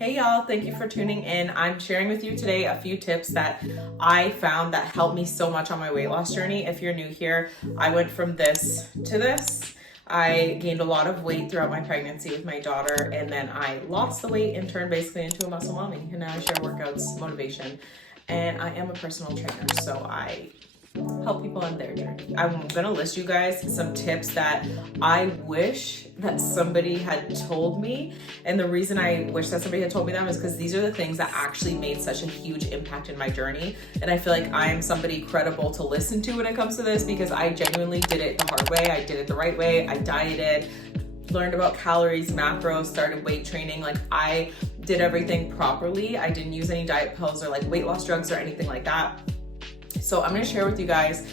Hey y'all, thank you for tuning in. I'm sharing with you today a few tips that I found that helped me so much on my weight loss journey. If you're new here, I went from this to this. I gained a lot of weight throughout my pregnancy with my daughter, and then I lost the weight and turned basically into a muscle mommy. And now I share workouts, motivation, and I am a personal trainer, so I help people on their journey. I'm gonna list you guys some tips that I wish that somebody had told me. And the reason I wish that somebody had told me them is because these are the things that actually made such a huge impact in my journey. And I feel like I am somebody credible to listen to when it comes to this, because I genuinely did it the hard way. I did it the right way. I dieted, learned about calories, macros, started weight training. Like, I did everything properly. I didn't use any diet pills or like weight loss drugs or anything like that. So I'm gonna share with you guys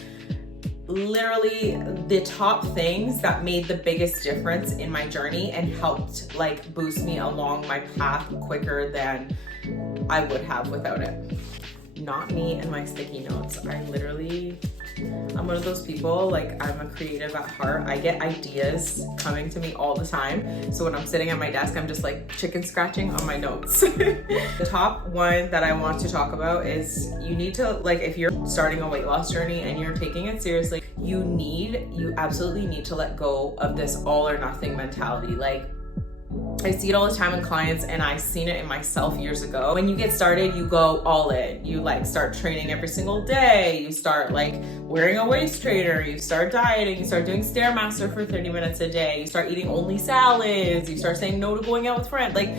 literally the top things that made the biggest difference in my journey and helped like boost me along my path quicker than I would have without it. Not me and my sticky notes. I'm one of those people, like, I'm a creative at heart. I get ideas coming to me all the time. So when I'm sitting at my desk, I'm just like chicken scratching on my notes. The top one that I want to talk about is you need to, like, if you're starting a weight loss journey and you're taking it seriously, you absolutely need to let go of this all or nothing mentality. Like, I see it all the time in clients, and I've seen it in myself years ago. When you get started, you go all in. You like start training every single day. You start like wearing a waist trainer. You start dieting. You start doing Stairmaster for 30 minutes a day. You start eating only salads. You start saying no to going out with friends. Like,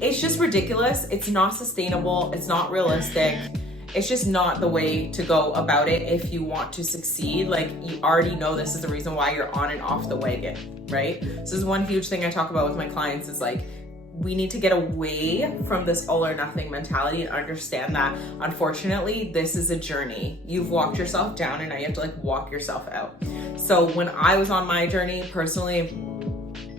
it's just ridiculous. It's not sustainable. It's not realistic. It's just not the way to go about it if you want to succeed. Like, you already know this is the reason why you're on and off the wagon, right? So this is one huge thing I talk about with my clients is like, we need to get away from this all or nothing mentality and understand that, unfortunately, this is a journey. You've walked yourself down and now you have to like walk yourself out. So when I was on my journey personally,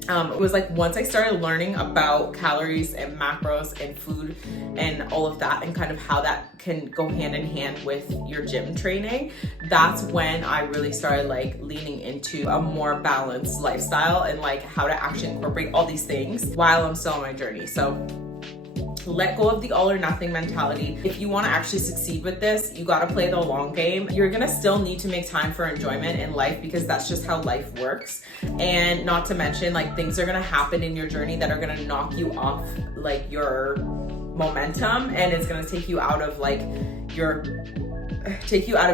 it was like once I started learning about calories and macros and food and all of that and kind of how that can go hand in hand with your gym training, that's when I really started like leaning into a more balanced lifestyle and like how to actually incorporate all these things while I'm still on my journey. So let go of the all or nothing mentality. If you want to actually succeed with this, you got to play the long game. You're going to still need to make time for enjoyment in life because that's just how life works. And not to mention, like, things are going to happen in your journey that are going to knock you off like your momentum, and it's going to take you out of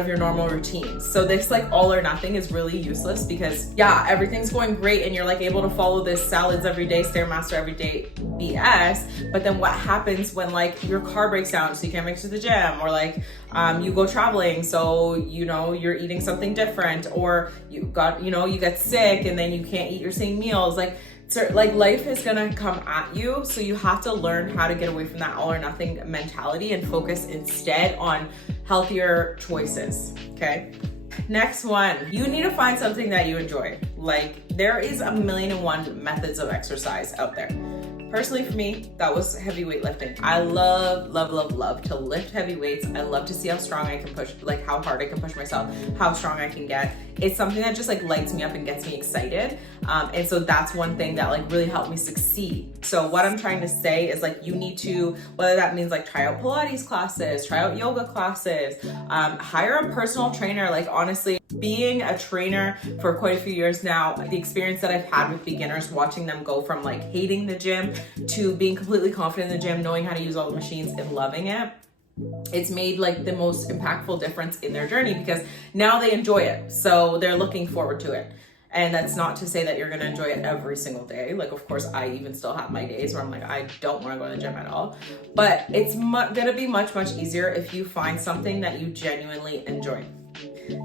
your normal routines. So this like all or nothing is really useless because yeah, everything's going great and you're like able to follow this salads every day, Stairmaster every day BS. But then what happens when like your car breaks down so you can't make it to the gym, or like you go traveling so you're eating something different, or you get sick and then you can't eat your same meals. So like life is gonna come at you, so you have to learn how to get away from that all or nothing mentality and focus instead on healthier choices, okay? Next one, you need to find something that you enjoy. Like, there is 1,000,001 methods of exercise out there. Personally, for me, that was heavy weightlifting. I love to lift heavy weights. I love to see how strong I can push, like how hard I can push myself, how strong I can get. It's something that just like lights me up and gets me excited. And so that's one thing that like really helped me succeed. So what I'm trying to say is like, you need to, whether that means like try out Pilates classes, try out yoga classes, hire a personal trainer. Like, honestly, being a trainer for quite a few years now, the experience that I've had with beginners, watching them go from like hating the gym to being completely confident in the gym, knowing how to use all the machines and loving it, it's made like the most impactful difference in their journey because now they enjoy it. So they're looking forward to it. And that's not to say that you're going to enjoy it every single day. Like, of course, I even still have my days where I'm like, I don't want to go to the gym at all. But it's going to be much, much easier if you find something that you genuinely enjoy.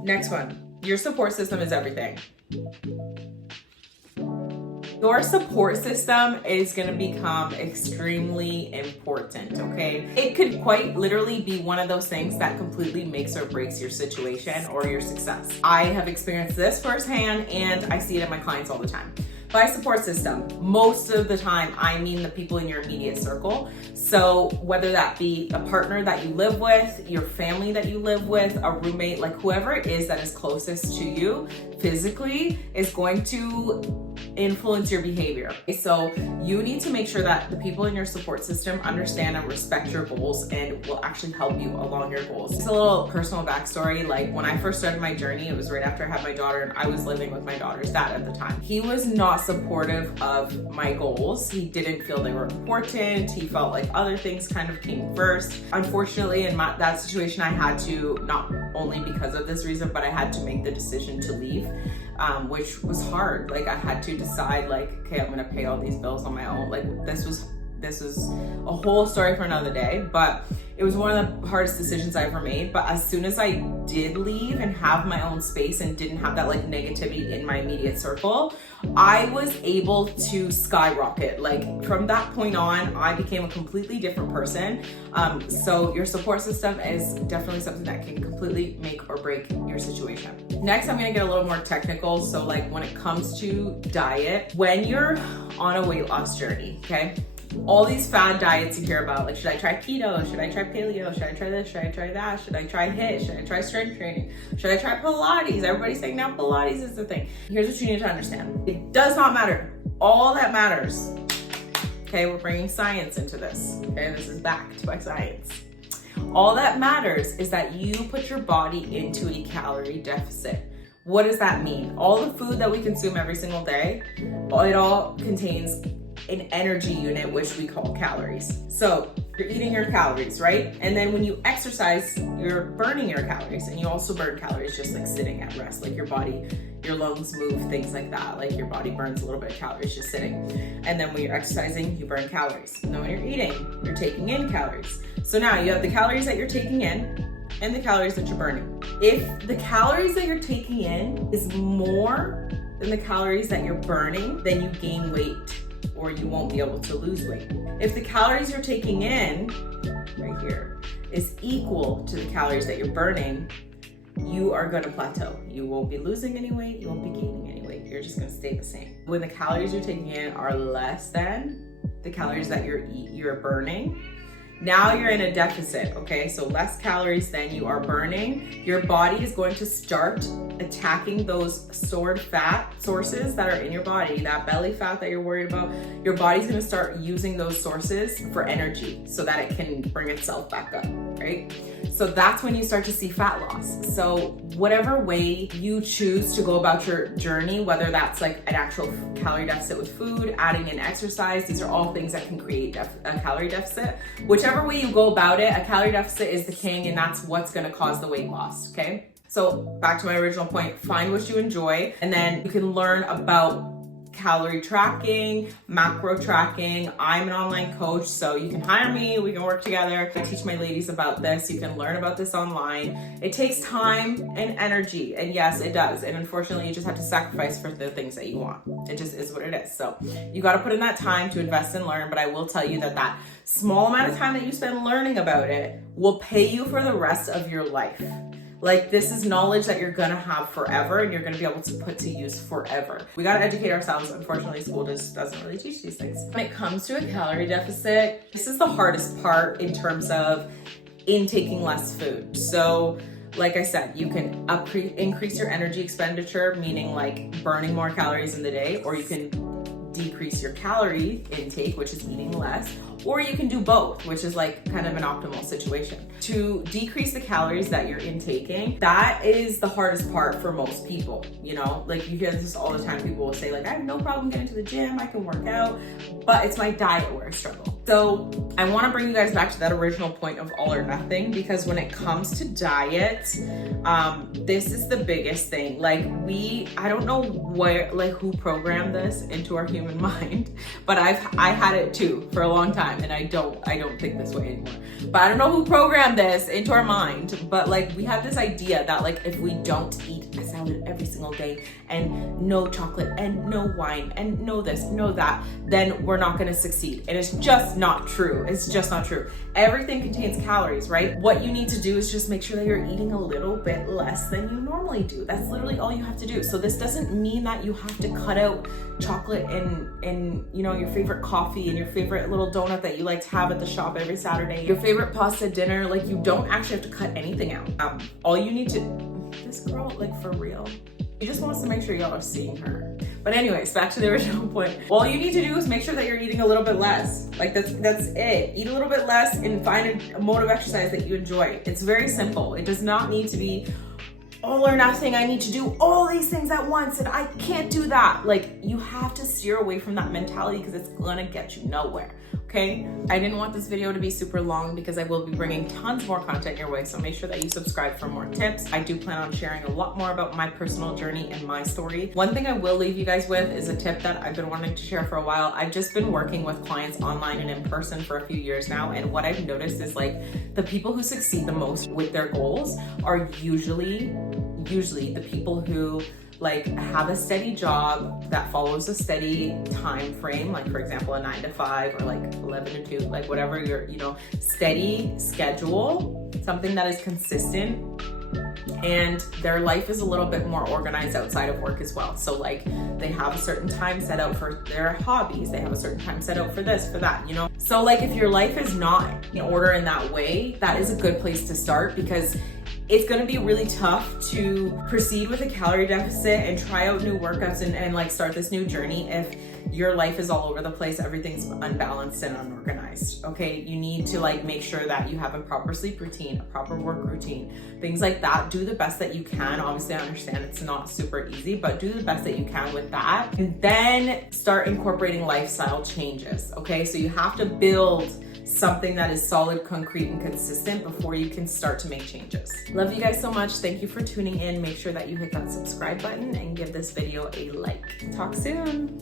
Next one, your support system is everything. Your support system is going to become extremely important, okay? It could quite literally be one of those things that completely makes or breaks your situation or your success. I have experienced this firsthand, and I see it in my clients all the time. By support system, most of the time, I mean the people in your immediate circle. So whether that be a partner that you live with, your family that you live with, a roommate, like whoever it is that is closest to you physically is going to influence your behavior. So you need to make sure that the people in your support system understand and respect your goals and will actually help you along your goals. Just a little personal backstory. Like when I first started my journey, it was right after I had my daughter and I was living with my daughter's dad at the time. He was not supportive of my goals. He didn't feel they were important. He felt like other things kind of came first. Unfortunately, in that situation, I had to, not only because of this reason, but I had to make the decision to leave. Which was hard. Like I had to decide like, okay, I'm gonna pay all these bills on my own. Like this was a whole story for another day, but it was one of the hardest decisions I ever made. But as soon as I did leave and have my own space and didn't have that like negativity in my immediate circle, I was able to skyrocket. Like from that point on, I became a completely different person. So your support system is definitely something that can completely make or break your situation. Next, I'm gonna get a little more technical. So like when it comes to diet, when you're on a weight loss journey, okay? All these fad diets you hear about, like, should I try keto? Should I try paleo? Should I try this? Should I try that? Should I try HIIT? Should I try strength training? Should I try Pilates? Everybody's saying now Pilates is the thing. Here's what you need to understand. It does not matter. All that matters, okay, we're bringing science into this, okay? This is backed by science. All that matters is that you put your body into a calorie deficit. What does that mean? All the food that we consume every single day, it all contains an energy unit, which we call calories. So you're eating your calories, right? And then when you exercise, you're burning your calories, and you also burn calories just like sitting at rest, like your body, your lungs move, things like that. Like your body burns a little bit of calories just sitting. And then when you're exercising, you burn calories. And then when you're eating, you're taking in calories. So now you have the calories that you're taking in and the calories that you're burning. If the calories that you're taking in is more than the calories that you're burning, then you gain weight, or you won't be able to lose weight. If the calories you're taking in, right here, is equal to the calories that you're burning, you are gonna plateau. You won't be losing any weight, you won't be gaining any weight. You're just gonna stay the same. When the calories you're taking in are less than the calories that you're burning, now you're in a deficit, okay? So less calories than you are burning. Your body is going to start attacking those stored fat sources that are in your body, that belly fat that you're worried about. Your body's gonna start using those sources for energy so that it can bring itself back up, right? So that's when you start to see fat loss. So whatever way you choose to go about your journey, whether that's like an actual calorie deficit with food, adding in exercise, these are all things that can create a calorie deficit. Whichever way you go about it, a calorie deficit is the king, and that's what's gonna cause the weight loss, okay? So back to my original point, find what you enjoy, and then you can learn about calorie tracking, macro tracking. I'm an online coach, so you can hire me, we can work together. I teach my ladies about this. You can learn about this online. It takes time and energy, and yes, it does. And unfortunately, you just have to sacrifice for the things that you want. It just is what it is. So you got to put in that time to invest and learn, but I will tell you that that small amount of time that you spend learning about it will pay you for the rest of your life. Like, this is knowledge that you're gonna have forever and you're gonna be able to put to use forever. We gotta educate ourselves. Unfortunately, school just doesn't really teach these things. When it comes to a calorie deficit, this is the hardest part in terms of intaking less food. So, like I said, you can increase your energy expenditure, meaning like burning more calories in the day, or you can decrease your calorie intake, which is eating less, or you can do both, which is like kind of an optimal situation. To decrease the calories that you're intaking, that is the hardest part for most people. You know, like you hear this all the time. People will say like, I have no problem getting to the gym, I can work out, but it's my diet where I struggle. So I want to bring you guys back to that original point of all or nothing, because when it comes to diet, this is the biggest thing. Like I don't know who programmed this into our human mind, but I had it too for a long time. time, and I don't think this way anymore. But I don't know who programmed this into our mind, but like we have this idea that like if we don't eat a salad every single day and no chocolate and no wine and no this, no that, then we're not gonna succeed. And it's just not true. It's just not true. Everything contains calories, right? What you need to do is just make sure that you're eating a little bit less than you normally do. That's literally all you have to do. So this doesn't mean that you have to cut out chocolate and you know, your favorite coffee and your favorite little donut that you like to have at the shop every Saturday, your favorite pasta dinner. Like, you don't actually have to cut anything out. All you need to, this girl, like, for real, she just wants to make sure y'all are seeing her. But anyways, back to the original point. All you need to do is make sure that you're eating a little bit less. Like, that's it. Eat a little bit less and find a mode of exercise that you enjoy. It's very simple. It does not need to be all or nothing. I need to do all these things at once and I can't do that. Like, you have to steer away from that mentality because it's gonna get you nowhere. Okay, I didn't want this video to be super long because I will be bringing tons more content your way, so make sure that you subscribe for more tips. I do plan on sharing a lot more about my personal journey and my story. One thing I will leave you guys with is a tip that I've been wanting to share for a while. I've just been working with clients online and in person for a few years now, and what I've noticed is like the people who succeed the most with their goals are usually the people who like have a steady job that follows a steady time frame, like for example a 9 to 5 or like 11 to 2, like whatever your, you know, steady schedule, something that is consistent, and their life is a little bit more organized outside of work as well. So like they have a certain time set out for their hobbies, they have a certain time set out for this, for that, you know. So like if your life is not in order in that way, that is a good place to start, because it's gonna be really tough to proceed with a calorie deficit and try out new workouts and like start this new journey if your life is all over the place, everything's unbalanced and unorganized. Okay, you need to like make sure that you have a proper sleep routine, a proper work routine, things like that. Do the best that you can. Obviously I understand it's not super easy, but do the best that you can with that, and then start incorporating lifestyle changes. Okay, so you have to build something that is solid, concrete, and consistent before you can start to make changes. Love you guys so much. Thank you for tuning in. Make sure that you hit that subscribe button and give this video a like. Talk soon.